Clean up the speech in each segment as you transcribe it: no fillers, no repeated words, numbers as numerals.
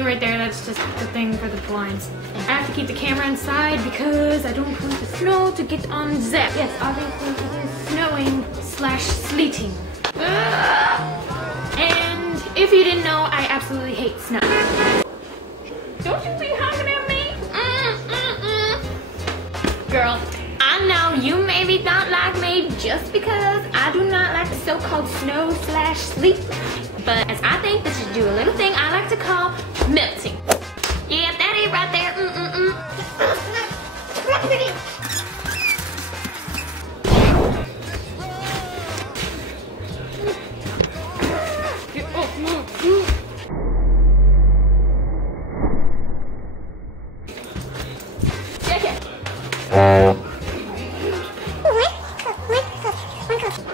see right there, that's just the thing for the blinds. I have to keep the camera inside because I don't want the snow to get on the zap. Yes, obviously it is snowing slash sleeting. And if you didn't know, I absolutely hate snow. Don't you be honking at me? Girl, I know you maybe don't like me just because I do not like the so-called snow slash sleet. But as I think this should do a little thing I like to call melting. Yeah, that ain't right there.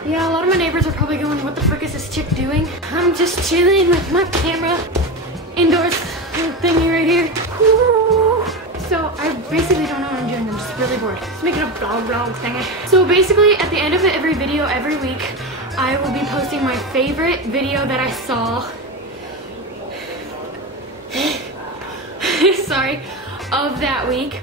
Yeah, a lot of my neighbors are probably going, what the frick is this chick doing? I'm just chilling with my camera indoors thingy right here. Woo. So I basically don't know what I'm doing. I'm just really bored. Just making a vlog thingy. So basically at the end of every video every week, I will be posting my favorite video that I saw. Sorry, of that week.